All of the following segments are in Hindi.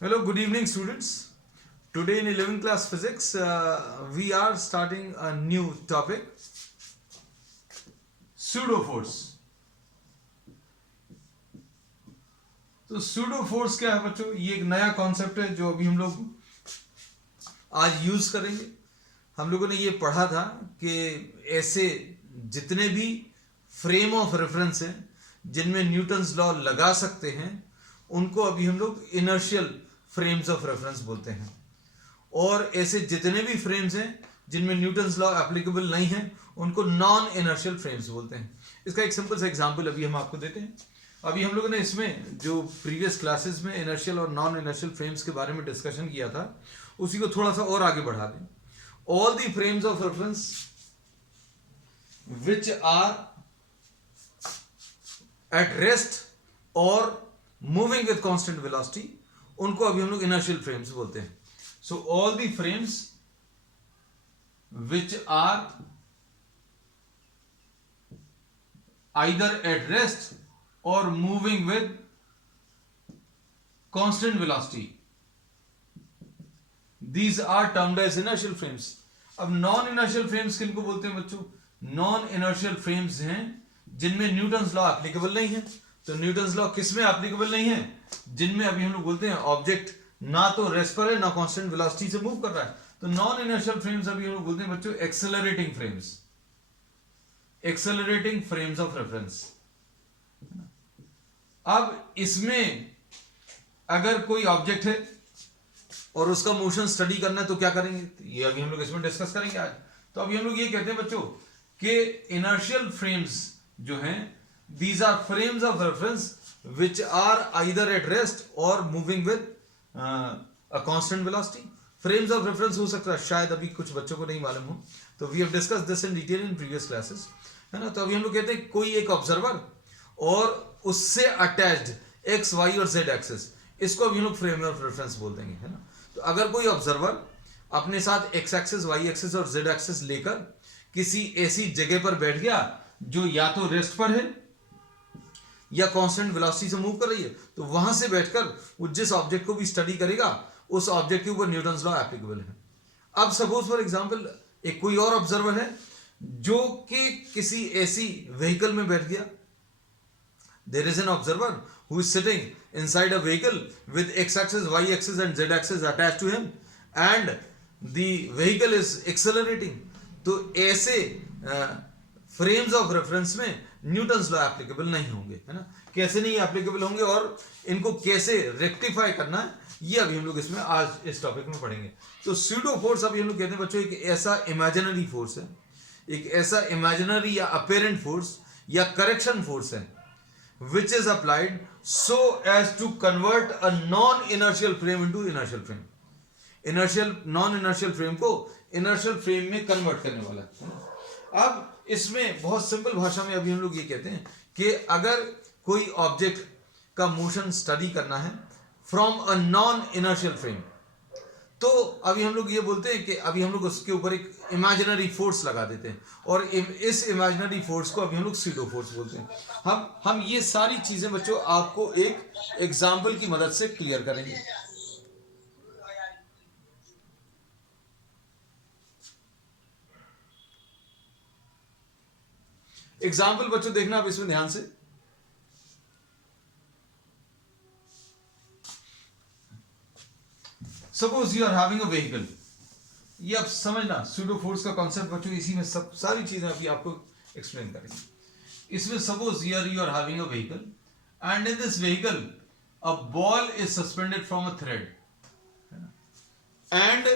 Hello, good evening, students. Today in 11th class physics, we are starting a new topic, pseudo force. तो pseudo force क्या है बच्चों? ये एक नया कॉन्सेप्ट है जो अभी हम लोग आज यूज करेंगे. हम लोगों ने ये पढ़ा था कि ऐसे जितने भी फ्रेम ऑफ रेफरेंस हैं जिनमें न्यूटन्स लॉ लगा सकते हैं उनको अभी हम लोग इनर्शियल फ्रेम्स ऑफ रेफरेंस बोलते हैं. और ऐसे जितने भी फ्रेम्स हैं जिनमें न्यूटन्स लॉ एप्लीकेबल नहीं है उनको नॉन इनर्शियल फ्रेम्स बोलते हैं. इसका एक सिंपल सा एग्जांपल अभी हम आपको देते हैं. अभी हम लोगों ने इसमें जो प्रीवियस क्लासेस में इनर्शियल और नॉन इनर्शियल फ्रेम्स के बारे में डिस्कशन किया था उसी को थोड़ा सा और आगे बढ़ा दें. All the frames of reference which are at rest और मूविंग विद कांस्टेंट वेलोसिटी उनको अभी हम लोग इनर्शियल फ्रेम्स बोलते हैं. So all the frames which are either at rest or moving with constant velocity, these are termed as inertial frames. अब नॉन इनर्शियल फ्रेम्स किनको बोलते हैं बच्चों? नॉन इनर्शियल फ्रेम्स हैं जिनमें न्यूटन्स लॉ एप्लीकेबल नहीं है. तो न्यूटन्स लॉ किसमें एप्लीकेबल नहीं है? जिनमें अभी हम लोग बोलते हैं ऑब्जेक्ट ना तो रेस्ट पर है ना कांस्टेंट वेलोसिटी से मूव कर रहा है. तो नॉन इनर्शियल फ्रेम्स अभी हम लोग बोलते हैं बच्चों accelerating frames, accelerating frames of reference. अब इसमें अगर कोई ऑब्जेक्ट है और उसका मोशन स्टडी करना है तो क्या करेंगे? ये अभी हम लोग इसमें डिस्कस करेंगे आज. तो अभी हम लोग ये कहते हैं बच्चों कि इनर्शियल फ्रेम्स जो हैं these are frames of reference which are either at rest और moving with a constant velocity. Frames of reference हो सकता है शायद अभी कुछ बच्चों को नहीं मालूम हो. तो we have discussed this in detail in previous classes, है ना. तो अभी हम लोग कहते हैं कोई एक ऑब्जर्वर और उससे अटैच्ड x, y और z एक्सेस, इसको अभी हम लोग फ्रेम ऑफ रेफरेंस बोल देंगे, है ना. तो अगर कोई ऑब्जर्वर अपने साथ x एक्सेस, y एक्सेस और z एक्सेस लेकर किसी ऐसी जगह पर बैठ गया जो या तो रेस्ट पर है या कांस्टेंट वेलोसिटी से मूव कर रही है, तो वहां से बैठकर वो जिस ऑब्जेक्ट को भी स्टडी करेगा उस ऑब्जेक्ट के ऊपर न्यूटन्स लॉ एप्लीकेबल है. अब सपोज फॉर एग्जांपल एक कोई और ऑब्जर्वर है जो कि किसी ऐसी व्हीकल में बैठ गया. There is an observer who is sitting inside a vehicle with x axis, y axis and z axis attached to him and the vehicle is accelerating. तो ऐसे फ्रेम्स ऑफ रेफरेंस में न्यूटन्स लॉ एप्लीकेबल नहीं होंगे, है ना. कैसे नहीं एप्लीकेबल होंगे और इनको कैसे रेक्टिफाई करना है ये अभी हम लोग इसमें आज इस टॉपिक में पढ़ेंगे. तो स्यूडो फोर्स अभी हम लोग कहते हैं बच्चों एक ऐसा इमेजिनरी फोर्स है, एक ऐसा इमेजिनरी या अपेरेंट फोर्स या करेक्शन फोर्स है which is applied so as to convert a non inertial frame into inertial frame. Inertial non inertial frame को इनर्शियल फ्रेम में कन्वर्ट करने वाला है. अब इसमें बहुत सिंपल भाषा में अभी हम लोग ये कहते हैं कि अगर कोई ऑब्जेक्ट का मोशन स्टडी करना है from a non inertial frame, तो अभी हम लोग ये बोलते हैं कि अभी हम लोग उसके ऊपर एक इमेजिनरी फोर्स लगा देते हैं और इस इमेजिनरी फोर्स को अभी हम लोग स्यूडो फोर्स बोलते हैं. हम ये सारी चीजें बच्चों आपको एक एग्जाम्पल की मदद से क्लियर करेंगे. एग्जाम्पल बच्चों देखना आप इसमें ध्यान से. Suppose you are having a vehicle. ये आप समझना स्यूडो फोर्स का कॉन्सेप्ट बच्चों इसी में सब सारी चीजें अभी आपको एक्सप्लेन करेंगे. इसमें suppose here you are having a vehicle and in this vehicle a ball is suspended from a thread and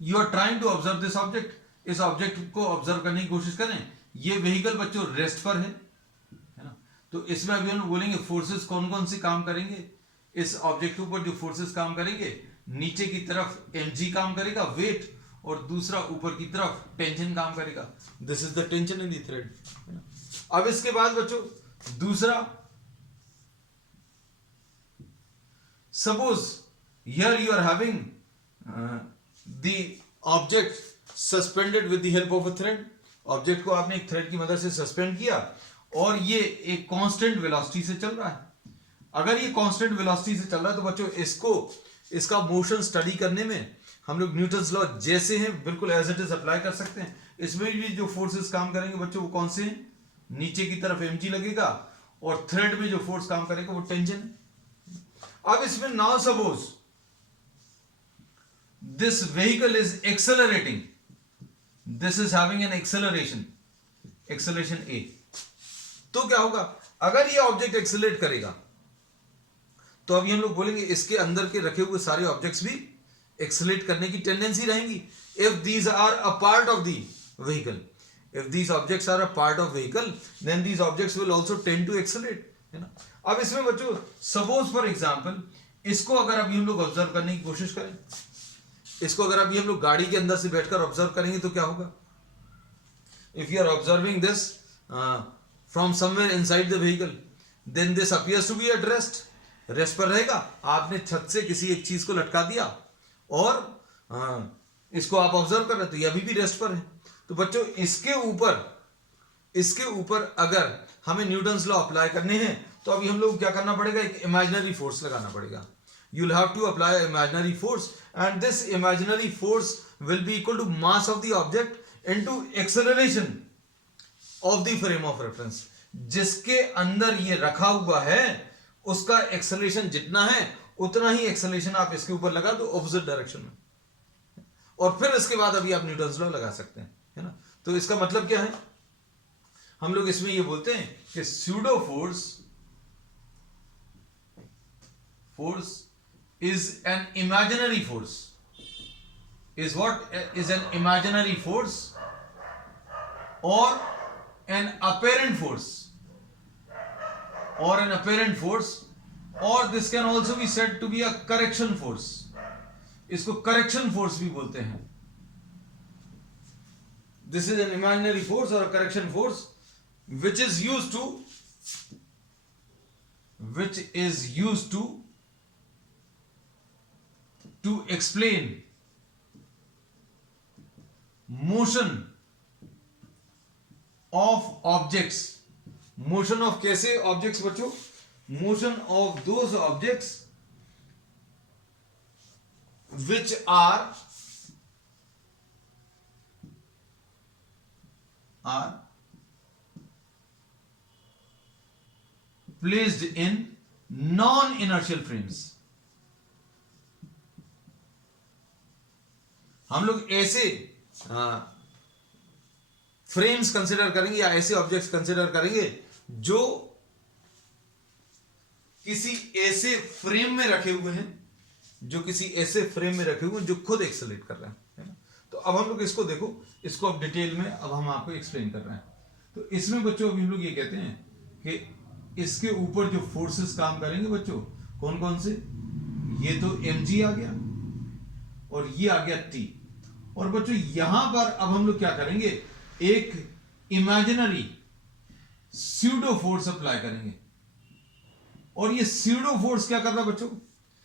you are trying to observe this object. इस ऑब्जेक्ट को ऑब्जर्व करने की कोशिश करें. ये व्हीकल बच्चों रेस्ट पर है ना. तो इसमें अभी हम बोलेंगे फोर्सेस कौन कौन से काम करेंगे. इस ऑब्जेक्ट के ऊपर जो फोर्सेस काम करेंगे, नीचे की तरफ mg काम करेगा वेट, और दूसरा ऊपर की तरफ टेंशन काम करेगा. This is the tension in the thread. अब इसके बाद बच्चों दूसरा, suppose here you are having the object suspended with the help of a thread. Object को आपने एक थ्रेड की मदद से सस्पेंड किया और ये एक कांस्टेंट वेलोसिटी से चल रहा है. अगर ये कांस्टेंट वेलोसिटी से चल रहा है तो बच्चों इसका मोशन स्टडी करने में हम लोग न्यूटन्स लॉ जैसे हैं बिल्कुल एज इट इज अप्लाई कर सकते हैं। इसमें भी जो फोर्सेस काम करेंगे बच्चों वो कौन से हैं? नीचे की तरफ mg लगेगा और थ्रेड में जो फोर्स काम करेगा वो टेंशन है। अब इसमें now suppose this vehicle is accelerating, this is having an acceleration a, तो क्या होगा? अगर ये ऑब्जेक्ट एक्सेलरेट करेगा तो अभी हम लोग बोलेंगे इसके अंदर के रखे हुए सारे ऑब्जेक्ट्स भी एक्सेलरेट करने की टेंडेंसी रहेंगी। If these are a part of the vehicle, if these objects are a part of vehicle then these objects will also tend to accelerate, है ना। अब इसमें बच्चों सपोज फॉर एग्जांपल इसको अगर अभी हम लोग ऑब्जर्व करने की कोशिश करें, इसको अगर अभी हम लोग गाड़ी के अंदर से बैठकर ऑब्जर्व करेंगे तो क्या होगा? If you are observing this from somewhere inside the vehicle then this appears to be at rest, rest पर रहेगा। आपने छत से किसी एक चीज को लटका दिया और इसको आप ऑब्जर्व कर रहे हैं तो ये अभी भी रेस्ट पर है। तो बच्चों इसके ऊपर अगर हमें न्यूटन्स लॉ अप्लाई करने हैं तो अभी हम लोग क्या करना पड़ेगा? एक इमेजिनरी फोर्स लगाना पड़ेगा। You will have to apply imaginary force and this imaginary force will be equal to mass of the object into acceleration of the frame of reference. जिसके अंदर ये रखा हुआ है उसका एक्सेलरेशन जितना है उतना ही एक्सेलरेशन आप इसके ऊपर लगा दो ऑपोजिट डायरेक्शन में, और फिर इसके बाद अभी आप न्यूटन्स लॉ लगा सकते हैं, है ना। तो इसका मतलब क्या है? हम लोग इसमें ये बोलते हैं कि pseudo force is an imaginary force, is what? Is an imaginary force और एन अपेरेंट फोर्स और this can also be said to be a correction force. इसको करेक्शन फोर्स भी बोलते हैं। This is an imaginary force or a correction force which is used to explain motion of objects. Motion of कैसे objects बच्चों? Motion of those objects which are placed in non-inertial frames. हम लोग ऐसे फ्रेम्स कंसिडर करेंगे या ऐसे ऑब्जेक्ट्स कंसिडर करेंगे जो किसी ऐसे फ्रेम में रखे हुए हैं, जो खुद एक्सेलरेट कर रहे हैं, है ना। तो अब हम लोग इसको देखो, इसको अब डिटेल में अब हम आपको एक्सप्लेन कर रहे हैं। तो इसमें बच्चों अभी हम लोग ये कहते हैं कि इसके ऊपर जो फोर्सेस काम करेंगे बच्चों कौन कौन से? ये तो mg आ गया और ये आ गया t। और बच्चों यहां पर अब हम लोग क्या करेंगे? एक इमेजिनरी स्यूडो फोर्स अप्लाई करेंगे। और ये स्यूडो फोर्स क्या कर रहा है बच्चों?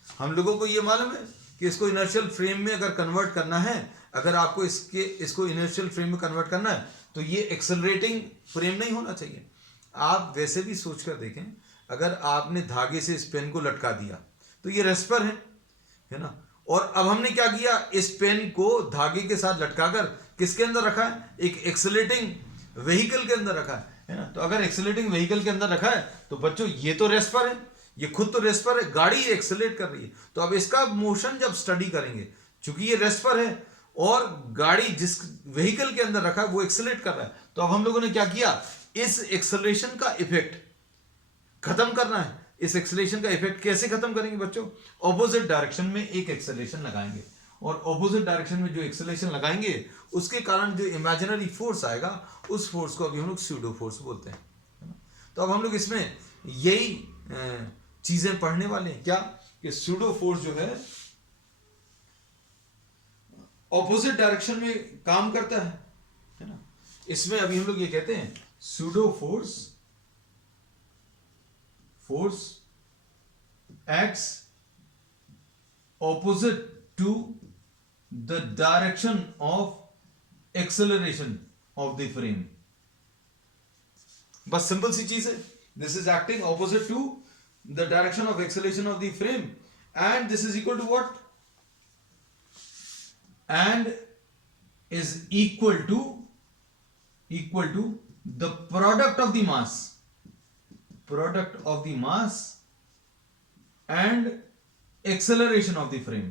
हम लोगों को ये मालूम है कि इसको इनर्शियल फ्रेम में अगर कन्वर्ट करना है, अगर आपको इसको इनर्शियल फ्रेम में कन्वर्ट करना है तो ये एक्सेलरेटिंग फ्रेम नहीं होना चाहिए। आप वैसे भी सोच कर देखें, अगर आपने धागे से इस पेन को लटका दिया तो ये रेस्ट पर है ना। और अब हमने क्या किया? इस पेन को धागे के साथ लटकाकर किसके अंदर रखा है? एक एक्सेलरेटिंग व्हीकल के अंदर रखा है ना। तो अगर एक्सेलरेटिंग व्हीकल के अंदर रखा है तो बच्चों ये तो रेस्ट पर है, ये खुद तो रेस्ट पर है, गाड़ी एक्सेलरेट कर रही है। तो अब इसका मोशन जब स्टडी करेंगे, चूंकि ये रेस्ट पर है और गाड़ी जिस व्हीकल के अंदर रखा है वो एक्सेलरेट कर रहा है, तो अब हम लोगों ने क्या किया? इस एक्सेलरेशन का इफेक्ट खत्म करना है। इस एक्सेलरेशन का इफेक्ट कैसे खत्म करेंगे बच्चों? ऑपोजिट डायरेक्शन में एक एक्सेलरेशन लगाएंगे, और ऑपोजिट डायरेक्शन में जो एक्सेलरेशन लगाएंगे उसके कारण जो इमेजिनरी फोर्स आएगा उस फोर्स को अभी हम लोग स्यूडो फोर्स बोलते हैं। तो अब हम लोग इसमें यही चीजें पढ़ने वाले हैं, क्या कि स्यूडो फोर्स जो है ऑपोजिट डायरेक्शन में काम करता है ना। इसमें अभी हम लोग ये कहते हैं pseudo force acts opposite to the direction of acceleration of the frame. बस सिंपल सी चीज है, this is acting opposite to the direction of acceleration of the frame, and this is equal to what? And is equal to the product of the mass and acceleration of the frame.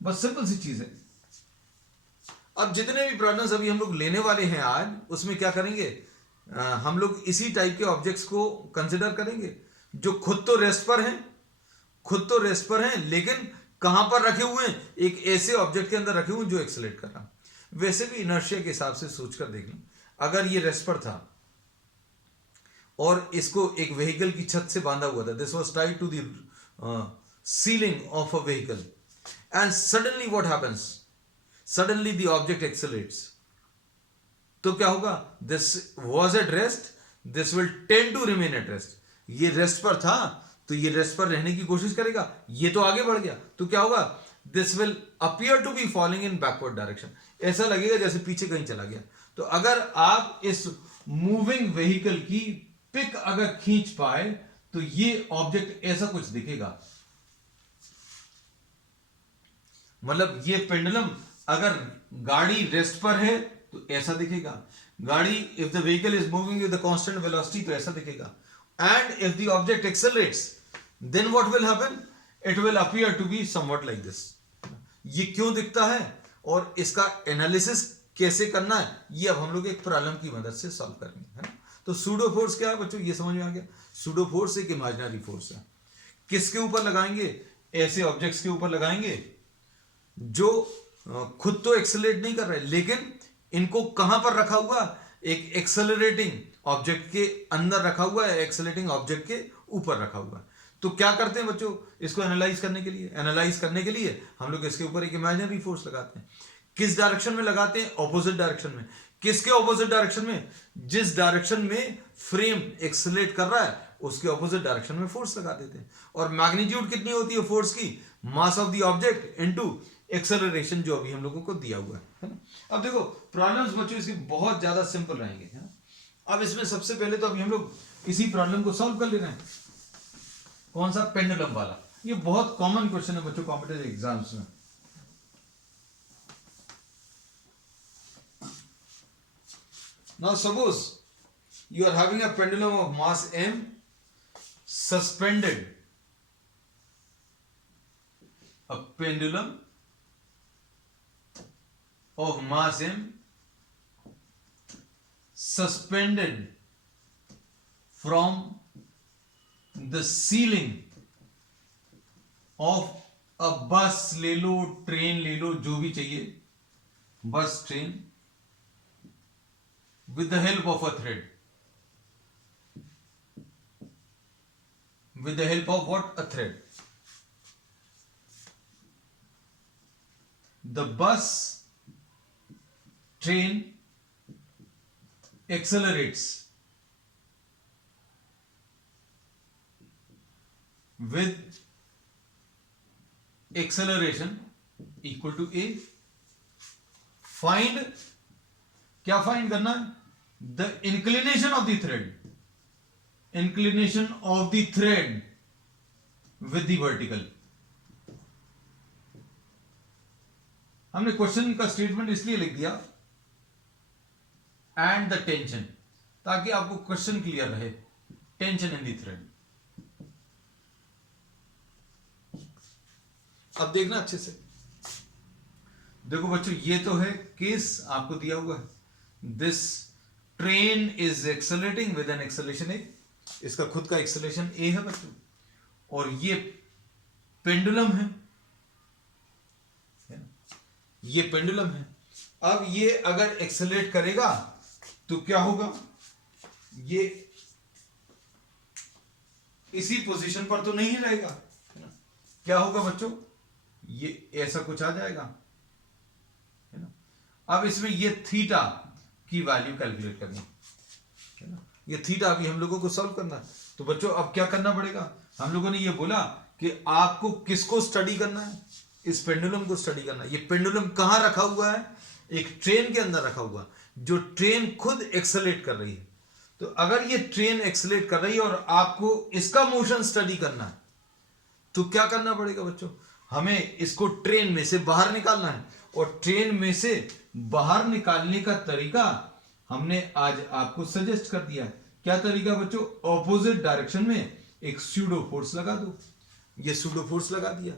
बस सिंपल सी चीज है। अब जितने भी प्रॉब्लम्स अभी हम लोग लेने वाले हैं आज, उसमें क्या करेंगे, हम लोग इसी टाइप के ऑब्जेक्ट्स को कंसिडर करेंगे जो खुद तो रेस्ट पर हैं लेकिन कहां पर रखे हुए हैं, एक ऐसे ऑब्जेक्ट के अंदर रखे हुए हैं जो एक्सेलरेट कर रहा है। वैसे भी इनर्शिया के हिसाब से सोचकर देख लें, अगर ये रेस्ट पर था और इसको एक व्हीकल की छत से बांधा हुआ था, this was tied to the ceiling of a vehicle, and suddenly what happens, suddenly the object accelerates, तो क्या होगा, this was at rest, this will tend to remain at rest. ये रेस्ट पर था तो ये रेस्ट पर रहने की कोशिश करेगा, ये तो आगे बढ़ गया तो क्या होगा, this will appear to be following in backward direction, ऐसा लगेगा जैसे पीछे कहीं चला गया। तो अगर आप इस मूविंग व्हीकल की पिक अगर खींच पाए तो ये ऑब्जेक्ट ऐसा कुछ दिखेगा, मतलब ये पेंडुलम अगर गाड़ी रेस्ट पर है तो ऐसा दिखेगा, गाड़ी if the vehicle is moving with the constant velocity तो ऐसा दिखेगा, and if the object accelerates then what will happen, it will appear to be somewhat like this. ये क्यों दिखता है और इसका एनालिसिस कैसे करना है, ये अब हम लोग एक प्रॉब्लम की मदद से सॉल्व करेंगे, है ना। तो सूडो फोर्स क्या है बच्चों, ये समझ में आ गया। सूडो फोर्स एक इमेजिनरी फोर्स है, किसके ऊपर लगाएंगे, ऐसे ऑब्जेक्ट्स के ऊपर लगाएंगे जो खुद तो एक्सेलरेट नहीं कर रहे लेकिन इनको कहां पर रखा हुआ, एक एक्सेलरेटिंग ऑब्जेक्ट के अंदर रखा हुआ है, एक्सेलरेटिंग ऑब्जेक्ट के ऊपर रखा हुआ है। तो क्या करते हैं बच्चों, इसको एनालाइज करने के लिए हम लोग इसके ऊपर एक इमेजिनरी फोर्स लगाते हैं। किस डायरेक्शन में लगाते हैं, ऑपोजिट डायरेक्शन में। किसके ऑपोजिट डायरेक्शन में, जिस डायरेक्शन में फ्रेम एक्सेलरेट कर रहा है उसके ऑपोजिट डायरेक्शन में फोर्स लगा देते हैं। और मैग्नीट्यूड कितनी होती है फोर्स की, मास of the object into acceleration जो अभी हम लोगों को दिया हुआ है ना। अब देखो प्रॉब्लम्स बच्चों इसके बहुत ज्यादा सिंपल रहेंगे, है ना। अब इसमें सबसे पहले तो अभी हम लोग इसी प्रॉब्लम को सॉल्व कर ले रहे हैं, कौन सा, पेंडुलम वाला। ये बहुत कॉमन क्वेश्चन है बच्चों कॉम्पिटिटिव एग्जाम्स में। Now suppose you are having a pendulum of mass m suspended, a pendulum of mass m suspended from the ceiling of a bus ले लो, ट्रेन ले लो, जो भी चाहिए, bus train, with the help of a thread, with the help of what, a thread. The bus train accelerates with acceleration equal to a. Find, क्या फाइंड करना है, the inclination of the thread, inclination of the thread with the vertical. हमने क्वेश्चन का स्टेटमेंट इसलिए लिख दिया एंड द टेंशन, ताकि आपको क्वेश्चन क्लियर रहे, टेंशन इन द थ्रेड। अब देखना अच्छे से, देखो बच्चों ये तो है केस आपको दिया हुआ है, this train is accelerating with an acceleration a, इसका खुद का एक्सेलरेशन ए है बच्चों, और ये पेंडुलम है, ये पेंडुलम है। अब ये अगर एक्सेलरेट करेगा तो क्या होगा, ये इसी पोजीशन पर तो नहीं रहेगा, है ना। क्या होगा बच्चों, ये ऐसा कुछ आ जाएगा, है ना। अब इसमें ये थीटा की वैल्यू कैलकुलेट करनी है ना, ये थीटा अभी हम लोगों को सॉल्व करना है। तो बच्चों अब क्या करना पड़ेगा, हम लोगों ने ये बोला कि आपको किसको स्टडी करना है, इस पेंडुलम को स्टडी करना है। ये पेंडुलम कहां रखा हुआ है, एक ट्रेन के अंदर रखा हुआ, जो ट्रेन खुद एक्सेलरेट कर रही है। तो अगर ये ट्रेन एक्सेलेरेट कर रही है और आपको इसका मोशन स्टडी करना है तो क्या करना पड़ेगा बच्चों, हमें इसको ट्रेन में से बाहर निकालना है। और ट्रेन में से बाहर निकालने का तरीका हमने आज आपको सजेस्ट कर दिया है। क्या तरीका बच्चों, ऑपोजिट डायरेक्शन में एक सूडो फोर्स लगा दो। ये सूडो फोर्स लगा दिया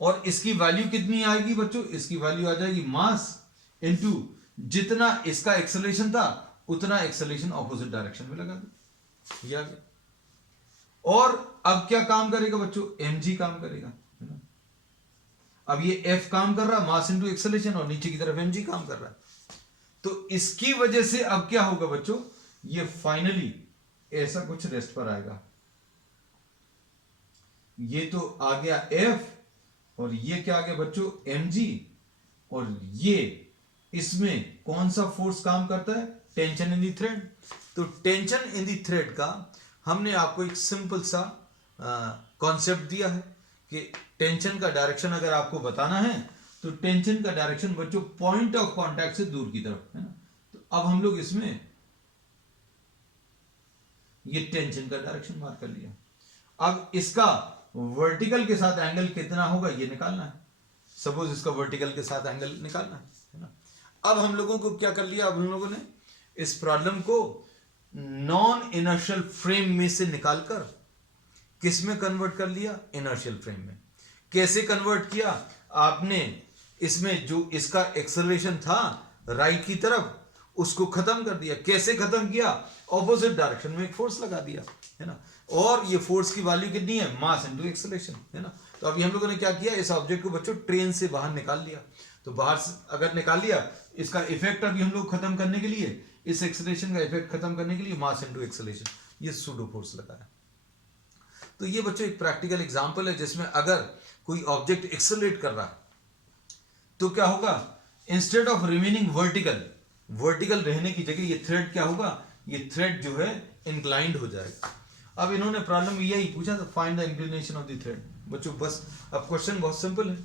और इसकी वैल्यू कितनी आएगी बच्चों, इसकी वैल्यू आ जाएगी मास इनटू जितना इसका एक्सेलरेशन था उतना एक्सेलरेशन ऑपोजिट डायरेक्शन में लगा दो। ये आ गया। और अब क्या काम करेगा बच्चों, mg काम करेगा, है ना। अब ये f काम कर रहा है मास इनटू एक्सेलरेशन और नीचे की तरफ mg काम कर रहा है। तो इसकी वजह से अब क्या होगा बच्चों, ये फाइनली ऐसा कुछ रेस्ट पर आएगा। ये तो आ गया f और ये क्या आ गया बच्चों, mg। और ये इसमें कौन सा फोर्स काम करता है, टेंशन इन दी थ्रेड। तो टेंशन इन दी थ्रेड का हमने आपको एक सिंपल सा कॉन्सेप्ट दिया है कि टेंशन का डायरेक्शन अगर आपको बताना है तो टेंशन का डायरेक्शन बच्चों पॉइंट ऑफ कांटेक्ट से दूर की तरफ, है ना। तो अब हम लोग इसमें ये टेंशन का डायरेक्शन मार्क कर लिया। अब इसका वर्टिकल के साथ एंगल कितना होगा ये निकालना है। सपोज इसका वर्टिकल के साथ एंगल निकालना है ना। अब हम लोगों को क्या कर लिया, अब हम लोगों ने इस प्रॉब्लम को नॉन इनर्शियल फ्रेम में से निकालकर किस में कन्वर्ट कर लिया, इनर्शियल फ्रेम में। कैसे कन्वर्ट किया आपने, इसमें जो इसका एक्सेलरेशन था राइट की तरफ उसको खत्म कर दिया। कैसे खत्म किया, ऑपोजिट डायरेक्शन में एक फोर्स लगा दिया, है ना। और ये फोर्स की वैल्यू कितनी है, मास इनटू एक्सेलरेशन, है ना। तो अभी हम लोगों ने क्या किया, इस ऑब्जेक्ट को बच्चों ट्रेन से बाहर निकाल लिया। तो बाहर से अगर निकाल लिया, इसका इफेक्ट अभी हम लोग खत्म करने के लिए, इस एक्सेलरेशन का इफेक्ट खत्म करने के लिए मास इनटू एक्सेलरेशन, ये सूडो फोर्स लगाया। तो ये बच्चों एक प्रैक्टिकल एग्जांपल है जिसमें अगर कोई ऑब्जेक्ट एक्सेलरेट कर रहा है तो क्या होगा, इंस्टेड ऑफ रिमेनिंग वर्टिकल रहने की जगह ये थ्रेड क्या होगा, ये थ्रेड जो है इंक्लाइंड हो जाएगा। अब इन्होंने प्रॉब्लम यही पूछा था, find the inclination of the thread. बच्चों बस अब क्वेश्चन बहुत सिंपल है,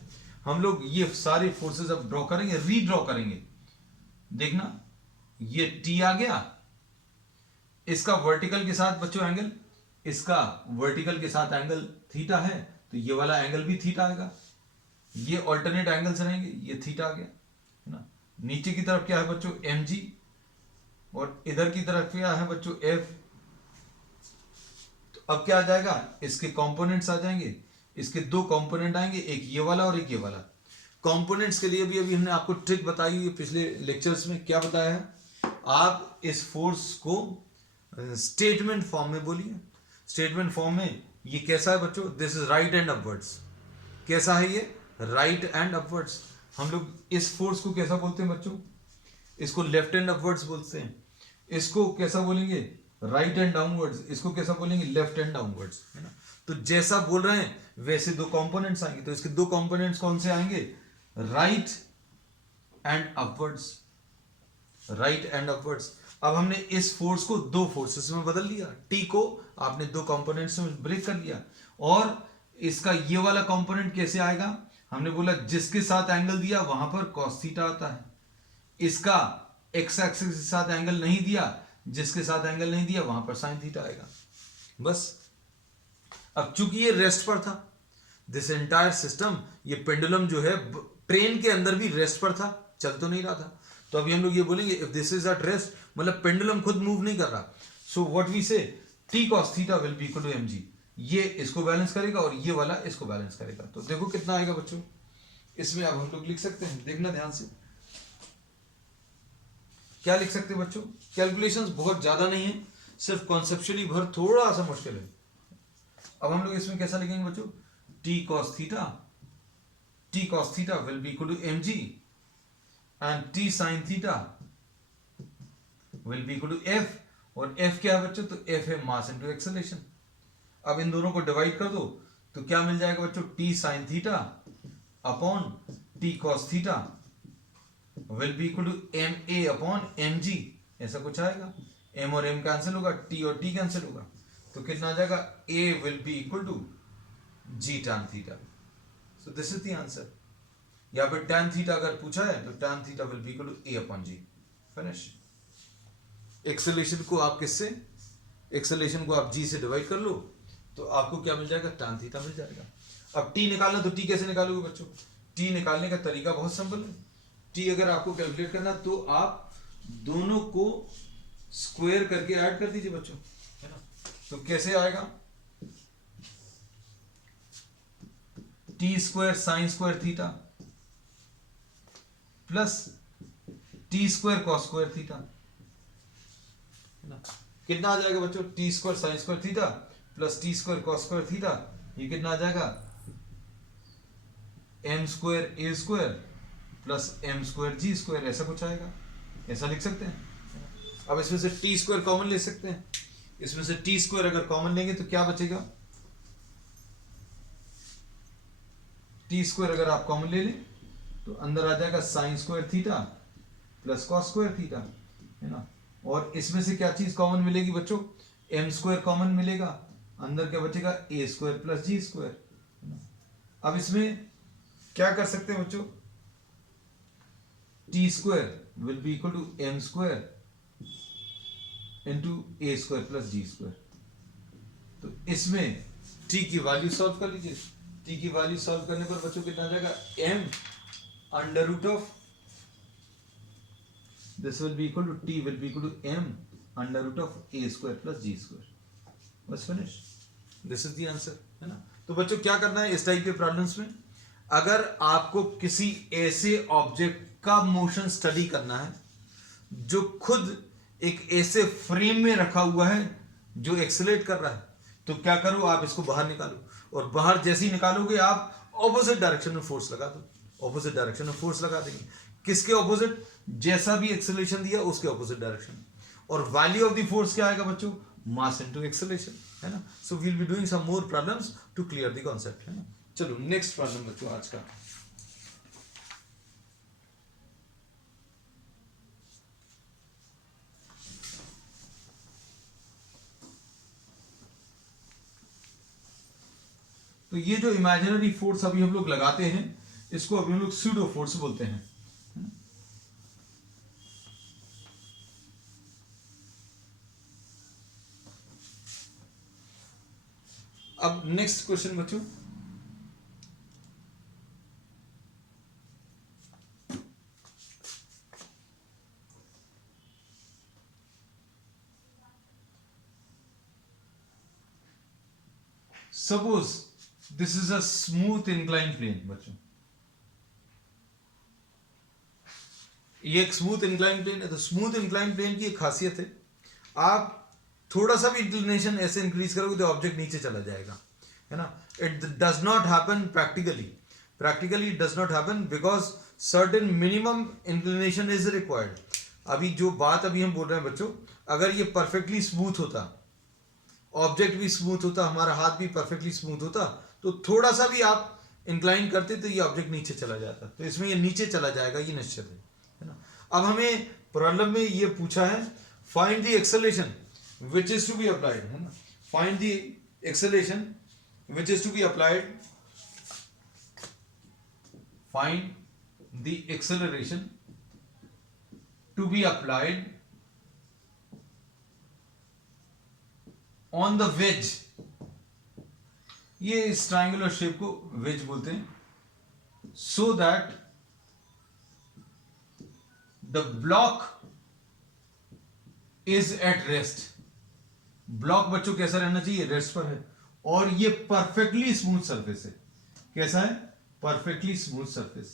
हम लोग ये सारे फोर्सेस अब ड्रॉ करेंगे, रीड्रॉ करेंगे। देखना ये T आ गया, इसका वर्टिकल के साथ बच्चों एंगल, इसका वर्टिकल के साथ एंगल थीटा है तो ये वाला एंगल भी थीटा आएगा। ये ऑल्टरनेट एंगल्स रहेंगे, ये थीटा आ गया, है ना। नीचे की तरफ क्या है बच्चों, mg, और इधर की तरफ क्या है बच्चों, f। तो अब क्या आ जाएगा, इसके कंपोनेंट्स आ जाएंगे, इसके दो कंपोनेंट आएंगे, एक ये वाला और एक ये वाला। कंपोनेंट्स के लिए भी अभी हमने आपको ट्रिक बताई हुई है पिछले लेक्चर्स में। क्या बताया है, आप इस फोर्स को स्टेटमेंट फॉर्म में बोलिए। स्टेटमेंट फॉर्म में ये कैसा है बच्चों, this is right and upwards. कैसा है ये, राइट एंड अपवर्ड्स। हम लोग इस फोर्स को कैसा बोलते हैं बच्चों, इसको लेफ्ट एंड अपवर्ड्स बोलते हैं। इसको कैसा बोलेंगे, राइट एंड डाउनवर्ड्स। इसको कैसा बोलेंगे, लेफ्ट एंड डाउनवर्ड्स, है ना। तो जैसा बोल रहे हैं वैसे दो कंपोनेंट्स आएंगे। तो इसके दो कंपोनेंट्स कौन से आएंगे, right and upwards, right and upwards. अब हमने इस फोर्स को दो फोर्सेस में बदल लिया, टी को आपने दो कंपोनेंट्स में ब्रेक कर लिया। और इसका ये वाला कंपोनेंट कैसे आएगा, हमने बोला जिसके साथ एंगल दिया वहां पर कॉस थीटा आता है। इसका एक्स एक्सिस के साथ एंगल नहीं दिया, जिसके साथ एंगल नहीं दिया वहां पर साइन थीटा आएगा। बस अब चूंकि ये रेस्ट पर था, दिस एंटायर सिस्टम, ये पेंडुलम जो है ट्रेन के अंदर भी रेस्ट पर था, चल तो नहीं रहा था। तो अभी हम लोग ये बोलेंगे if this is at rest, मतलब पेंडुलम खुद मूव नहीं कर रहा। So what we say, t cos theta will be equal to mg। ये इसको बैलेंस करेगा और ये वाला इसको बैलेंस करेगा। तो देखो कितना आएगा बच्चों, इसमें अब हम लोग लिख सकते हैं, देखना ध्यान से। क्या लिख सकते हैं बच्चों, कैलकुलेशंस बहुत ज्यादा नहीं है, सिर्फ कॉन्सेप्चुअली भर थोड़ा सा मुश्किल है। अब हम लोग इसमें कैसा लिखेंगे बच्चों, t cos theta will be equal to mg and t sine theta will be equal to f। और f क्या है बच्चों, तो f है मास इनटू एक्सेलरेशन। अब इन दोनों को डिवाइड कर दो तो क्या मिल जाएगा बच्चों, t sine theta upon t cos theta will be equal to m a upon m g, ऐसा कुछ आएगा। m और m कैंसिल होगा, t और t कैंसिल होगा, तो कितना आ जाएगा, a will be equal to g tan theta. So this is the answer. यहाँ पे tan थीटा अगर पूछा है तो tan theta will be equal to a upon g। Finish. Acceleration को आप किससे, एक्सेलरेशन को आप जी से डिवाइड कर लो तो आपको क्या मिल जाएगा, tan थीटा मिल जाएगा। अब टी निकालना, तो टी कैसे निकालोगे बच्चों, टी निकालने का तरीका बहुत सिंपल है। टी अगर आपको कैलकुलेट करना तो आप दोनों को स्क्वायर करके ऐड कर दीजिए बच्चों, है ना। तो कैसे आएगा, T square sine square theta plus T square cos square theta, है ना। कितना आ जाएगा बच्चों, T square sine square theta plus T square cos square theta, ये कितना आ जाएगा, एम स्क्वायर ए स्क्वायर प्लस एम स्क्वायर जी स्क्वायर, ऐसा कुछ आएगा, ऐसा लिख सकते हैं। अब इसमें से टी स्क्वायर कॉमन ले सकते हैं, इसमें से टी स्क्वायर अगर कॉमन लेंगे तो क्या बचेगा, टी स्क्वायर अगर आप कॉमन ले लें तो अंदर आ जाएगा sine square theta plus cos square theta, है ना। और इसमें से क्या चीज कॉमन मिलेगी बच्चों, एम स्क्वायर कॉमन मिलेगा, अंदर क्या बचेगा, A square plus ji square, है ना। अब इसमें क्या कर सकते हैं बच्चों, T square will be equal to M square into A square plus ji square. तो इसमें टी की वैल्यू सॉल्व कर लीजिए, टी की वैल्यू सॉल्व करने पर बच्चों कितना आ जाएगा, m under root of this will be equal to t will be equal to m under root of a square plus ji square, बस finish, this is the answer, है ना। तो बच्चों क्या करना है इस टाइप के प्रॉब्लम्स में, अगर आपको किसी ऐसे ऑब्जेक्ट का मोशन स्टडी करना है जो खुद एक ऐसे फ्रेम में रखा हुआ है जो एक्सेलरेट कर रहा है, तो क्या करो, आप इसको बाहर निकालो, और बाहर जैसे ही निकालोगे आप ऑपोजिट डायरेक्शन में फोर्स लगा दो, ऑपोजिट डायरेक्शन में फोर्स लगा देंगे, किसके ऑपोजिट, जैसा भी एक्सेलरेशन दिया उसके ऑपोजिट डायरेक्शन, और वैल्यू ऑफ द फोर्स क्या आएगा बच्चों, मास इनटू एक्सेलरेशन, है ना। So we will be doing some more problems to clear the concept, है ना। चलो नेक्स्ट प्रॉब्लम बच्चों आज का, तो ये जो इमेजिनरी फोर्स अभी हम लोग लगाते हैं इसको अभी हम लोग स्यूडो फोर्स बोलते हैं। अब नेक्स्ट क्वेश्चन बच्चों, suppose this is a smooth incline plane बच्चों, ये एक स्मूथ इंक्लाइन प्लेन है। तो स्मूथ इंक्लाइन प्लेन की एक खासियत है, आप थोड़ा सा भी इंक्लिनेशन ऐसे इंक्रीज करोगे तो ऑब्जेक्ट नीचे चला जाएगा, है ना। It does not happen practically, practically it does not happen because certain minimum inclination is required. अभी जो बात अभी हम बोल रहे हैं बच्चों, अगर ये परफेक्टली स्मूथ होता, ऑब्जेक्ट भी स्मूथ होता, हमारा हाथ भी परफेक्टली स्मूथ होता, तो थोड़ा सा भी आप इंक्लाइन करते तो ये ऑब्जेक्ट नीचे चला जाता, तो इसमें ये नीचे चला जाएगा, ये निश्चित है ना। अब हमें प्रॉब्लम में ये पूछा है find the acceleration which is to be applied, है ना, find the acceleration which is to be applied, find the acceleration to be applied on the wedge, ये इस ट्रायंगुलर शेप को वेज बोलते हैं, so that the block is at rest, block बच्चों कैसा रहना चाहिए, रेस्ट पर है, और ये परफेक्टली स्मूथ सरफेस है, कैसा है, परफेक्टली स्मूथ सरफेस।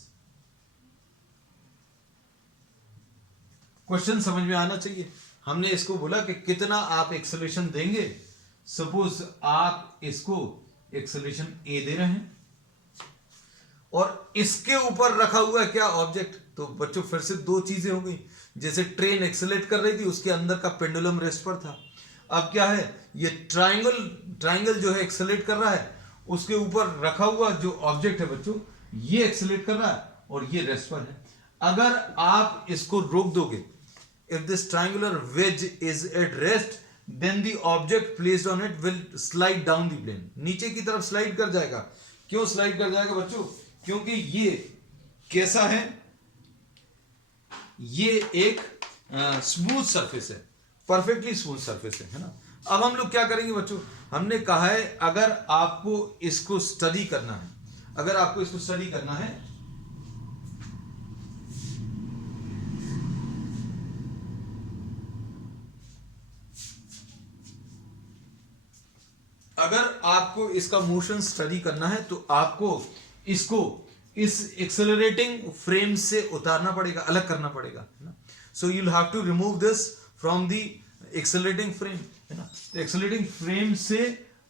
क्वेश्चन समझ में आना चाहिए। हमने इसको बोला कि कितना आप एक्सेलरेशन देंगे, सपोज आप इसको एक्सेलरेशन ए दे रहे हैं और इसके ऊपर रखा हुआ है क्या, ऑब्जेक्ट, तो बच्चों फिर से दो चीजें हो गई, जैसे ट्रेन एक्सेलरेट कर रही थी उसके अंदर का पेंडुलम रेस्ट पर था, अब क्या है, ये ट्राइंगल जो है एक्सेलरेट कर रहा है, उसके ऊपर रखा हुआ जो ऑब्जेक्ट है बच्चों ये एक्सेलरेट कर रहा है और ये रेस्ट पर है। अगर आप इसको रोक दोगे, if this triangular wedge is at rest then the object placed on it will slide down the plane, नीचे की तरफ स्लाइड कर जाएगा। क्यों स्लाइड कर जाएगा बच्चों, क्योंकि ये कैसा है, ये एक स्मूथ सरफेस है, परफेक्टली स्मूथ सरफेस है ना। अब हम लोग क्या करेंगे बच्चों, हमने कहा है अगर आपको इसको स्टडी करना है, अगर आपको इसको स्टडी करना है अगर आपको इसका मोशन स्टडी करना है तो आपको इसको इस एक्सेलरेटिंग फ्रेम से उतारना पड़ेगा, अलग करना पड़ेगा, है ना। So you will have to remove this from the accelerating frame, है ना। तो एक्सेलरेटिंग फ्रेम से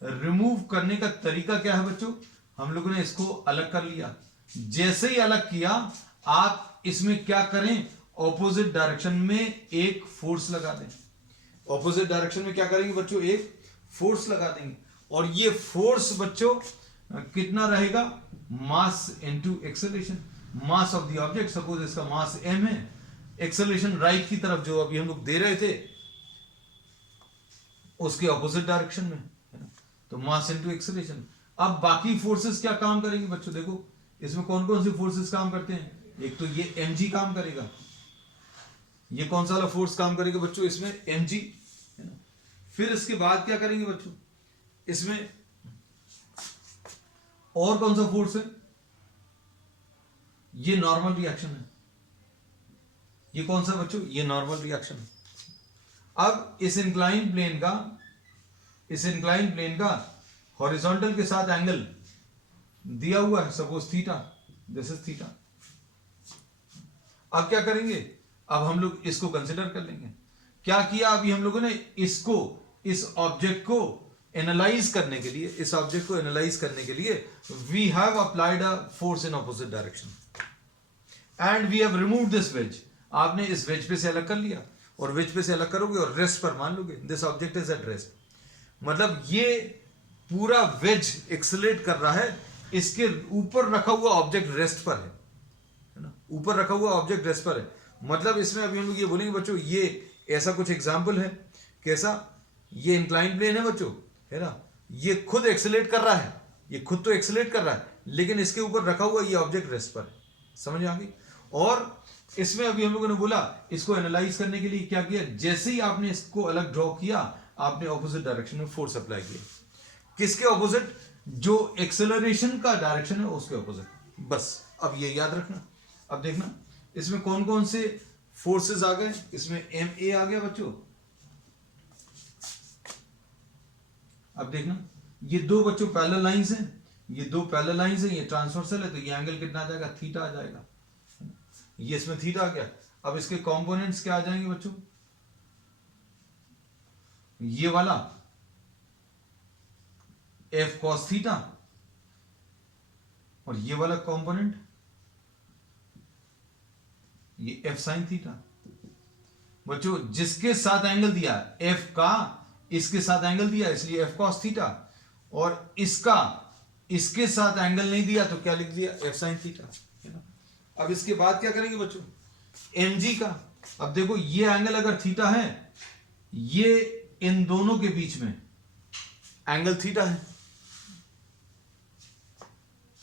रिमूव करने का तरीका क्या है बच्चों, हम लोगों ने इसको अलग कर लिया। जैसे ही अलग किया आप इसमें क्या करें, ऑपोजिट डायरेक्शन में एक फोर्स लगा दें। ऑपोजिट डायरेक्शन में क्या करेंगे बच्चों, एक फोर्स लगा देंगे, और ये फोर्स बच्चों कितना रहेगा, मास into acceleration, mass of the object. Suppose इसका मास m है, एक्सेलरेशन राइट की तरफ जो अभी हम लोग दे रहे थे उसके ऑपोजिट डायरेक्शन में, है ना। तो मास इनटू एक्सेलरेशन। अब बाकी फोर्सेस क्या काम करेंगे बच्चों, देखो इसमें कौन कौन से फोर्सेस काम करते हैं। एक तो ये mg काम करेगा, ये कौन सा वाला फोर्स काम करेगा बच्चों, इसमें mg, है ना। फिर इसके बाद क्या करेंगे बच्चों, इसमें और कौन सा फोर्स है, ये नॉर्मल रिएक्शन है। ये कौन सा बच्चों, ये नॉर्मल रिएक्शन है। अब इस इंक्लाइन प्लेन का हॉरिजॉन्टल के साथ एंगल दिया हुआ है, suppose theta, this is theta. अब क्या करेंगे, अब हम लोग इसको कंसिडर कर लेंगे। क्या किया अभी हम लोगों ने, इसको, इस ऑब्जेक्ट को एनालाइज करने के लिए, इस ऑब्जेक्ट को एनालाइज करने के लिए we have applied a force in opposite direction and we have removed this wedge. आपने इस वेज पे से अलग कर लिया, और वेज पे से अलग करोगे और रेस्ट पर मान लोगे, this object is at rest. मतलब ये पूरा वेज एक्सेलरेट कर रहा है, इसके ऊपर रखा हुआ ऑब्जेक्ट रेस्ट पर है ना, ऊपर रखा हुआ ऑब्जेक्ट रेस्ट पर है। मतलब इसमें अभी हम लोग ये बोलेंगे बच्चों, ये ऐसा कुछ एग्जाम्पल है, कैसा, ये इंक्लाइन प्लेन है बच्चों, है ना। ये खुद एक्सेलरेट कर रहा है, ये खुद तो एक्सेलरेट कर रहा है, लेकिन इसके ऊपर रखा हुआ ये ऑब्जेक्ट रेस्ट पर है। समझ आ गई। और इसमें अभी हम लोगों ने बोला इसको एनालाइज करने के लिए क्या किया, जैसे ही आपने इसको अलग ड्रॉ किया, आपने ऑपोजिट डायरेक्शन में फोर्स अप्लाई किया। किसके ऑपोजिट, जो एक्सेलरेशन का डायरेक्शन है उसके ऑपोजिट। बस अब ये याद रखना। अब देखना इसमें कौन कौन से फोर्सेस आ गए, इसमें MA आ गया बच्चों। अब देखना ये दो बच्चों पैरेलल लाइंस हैं, ये दो पैरेलल लाइंस हैं, ये ट्रांसवर्सल है, तो ये एंगल कितना आ जाएगा, थीटा आ जाएगा। ये इसमें थीटा आ गया। अब इसके कंपोनेंट्स क्या आ जाएंगे बच्चों, ये वाला F cos थीटा, और ये वाला कंपोनेंट ये F sin थीटा। बच्चों जिसके साथ एंगल दिया F का, इसके साथ एंगल दिया इसलिए F cos थीटा, और इसका इसके साथ एंगल नहीं दिया तो क्या लिख दिया, F sin थीटा, है ना। अब इसके बाद क्या करेंगे बच्चों, mg का। अब देखो ये एंगल अगर थीटा है, ये इन दोनों के बीच में एंगल थीटा है,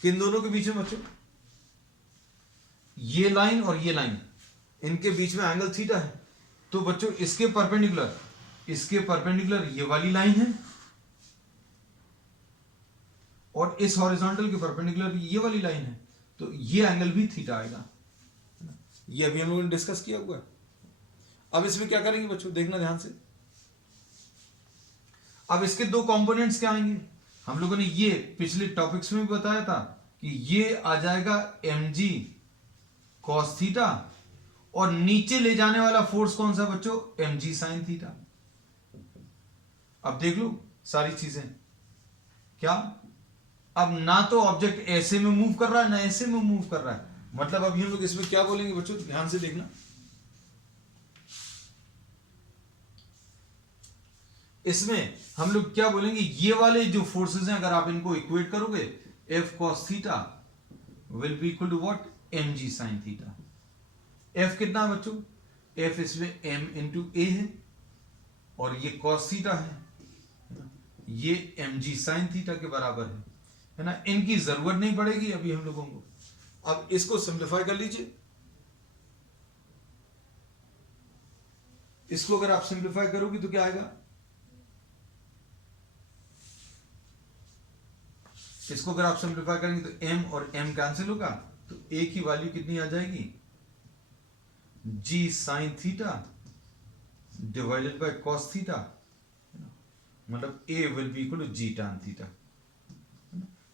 किन दोनों के बीच में बच्चों, ये लाइन और ये लाइन, इनके बीच में एंगल थीटा है। तो बच्चों इसके परपेंडिकुलर ये वाली लाइन है, और इस हॉरिजॉन्टल के परपेंडिकुलर ये वाली लाइन है, तो ये एंगल भी थीटा आएगा। ये अभी हम लोगों ने डिस्कस किया हुआ है। अब इसमें क्या करेंगे बच्चों, देखना ध्यान से। अब इसके दो कंपोनेंट्स क्या आएंगे, हम लोगों ने ये पिछले टॉपिक्स में भी बताया था कि ये आ जाएगा mg cos थीटा, और नीचे ले जाने वाला फोर्स कौन सा बच्चों, mg sin थीटा। अब देख लो सारी चीजें क्या, अब ना तो ऑब्जेक्ट ऐसे में मूव कर रहा है ना ऐसे में मूव कर रहा है। मतलब अभी हम लोग इसमें क्या बोलेंगे बच्चों, ध्यान से देखना। इसमें हम लोग क्या बोलेंगे, ये वाले जो फोर्सेस हैं अगर आप इनको इक्वेट करोगे, F cos theta will be equal to what, mg sin theta. F कितना है बच्चों, F इसमें m इंटू a है, और ये cos थीटा है, ये mg sin थीटा के बराबर है ना। इनकी जरूरत नहीं पड़ेगी अभी हम लोगों को। अब इसको सिंप्लीफाई कर लीजिए, इसको अगर आप सिंप्लीफाई करोगे तो क्या आएगा, इसको अगर आप सिंप्लीफाई करेंगे तो m और m कैंसिल होगा, तो a की वैल्यू कितनी आ जाएगी, g sin theta divided by cos theta, मतलब a will be equal to g tan theta.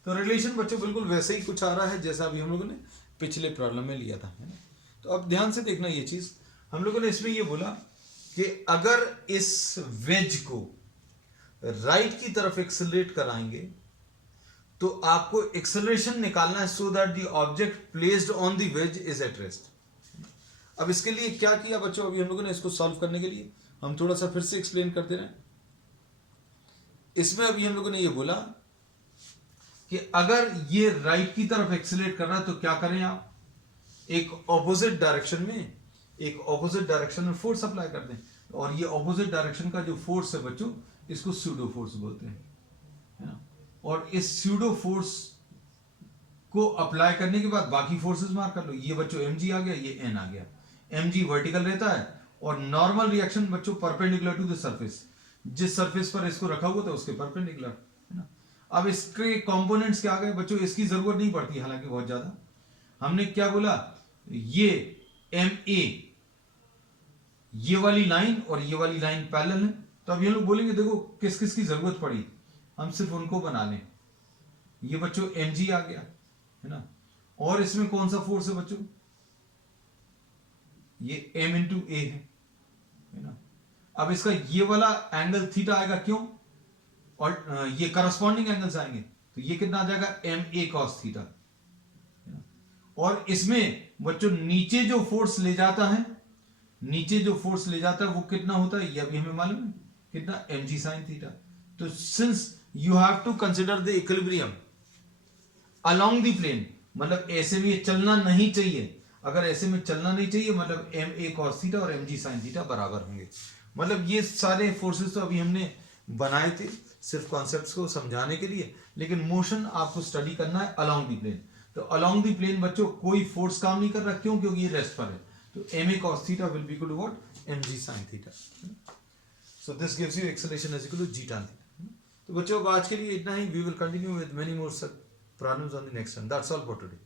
तो रिलेशन बच्चों बिल्कुल वैसे ही कुछ आ रहा है जैसा अभी हम लोगों ने पिछले प्रॉब्लम में लिया था, है ना। तो अब ध्यान से देखना ये चीज, हम लोगों ने इसमें ये बोला कि अगर इस वेज को राइट की तरफ एक्सेलरेट कराएंगे तो आपको एक्सेलरेशन निकालना है so that the object placed on the ways is at rest. अब इसके लिए क्या किया बच्चों, अभी हम लोगों ने इसको सॉल्व करने के लिए हम थोड़ा सा फिर से एक्सप्लेन करते रहे। इसमें अभी हम लोगों ने ये बोला कि अगर ये राइट की तरफ एक्सेलरेट कर रहा है तो क्या करें आप, एक ऑपोजिट डायरेक्शन में फोर्स अप्लाई कर दें, और ये ऑपोजिट डायरेक्शन का जो फोर्स है बच्चों इसको स्यूडो फोर्स बोलते हैं, है ना। और इस स्यूडो फोर्स को अप्लाई करने के बाद बाकी फोर्सेस मार्क कर लो, ये बच्चों mg आ गया, ये n आ गया। mg वर्टिकल रहता है और नॉर्मल रिएक्शन बच्चों परपेंडिकुलर टू द सरफेस, जिस सरफेस पर इसको रखा हुआ था उसके परपेंडिकुलर, है ना। अब इसके कंपोनेंट्स क्या आ गए बच्चों, इसकी जरूरत नहीं पड़ती हालांकि बहुत ज्यादा। हमने क्या बोला, ये MA, ये वाली लाइन और ये वाली लाइन पैरेलल है, तो अब ये लोग बोलेंगे देखो किस किस की जरूरत पड़ी, हम सिर्फ उनको बना लें। ये बच्चों mg आ गया, है ना, और इसमें कौन सा फोर्स है बच्चों, ये m इंटू ए है ना। अब इसका ये वाला एंगल थीटा आएगा, क्यों, और ये करस्पॉन्डिंग एंगल्स आएंगे, तो ये कितना आ जाएगा MA cos थीटा। और इसमें बच्चों नीचे जो फोर्स ले जाता है, वो कितना होता है, ये अभी हमें मालूम है कितना, mg sin थीटा। तो since you have to consider the equilibrium along the plane, मतलब ऐसे में ये चलना नहीं चाहिए, अगर ऐसे में चलना नहीं चाहिए मतलब MA cos थीटा और mg sin थीटा बराबर होंगे। मतलब ये सारे फोर्सेस तो अभी हमने बनाए थे सिर्फ कॉन्सेप्ट्स को समझाने के लिए, लेकिन मोशन आपको स्टडी करना है अलोंग द प्लेन। तो अलोंग द प्लेन बच्चों कोई फोर्स काम नहीं कर रहा, क्यों, क्योंकि ये रेस्ट पर है, तो MA cos theta will be equal to what, mg sin theta. So this gives you acceleration is equal to g tan theta. तो बच्चों आज के लिए इतना ही, we will continue with many more problems on the next one. That's all for today.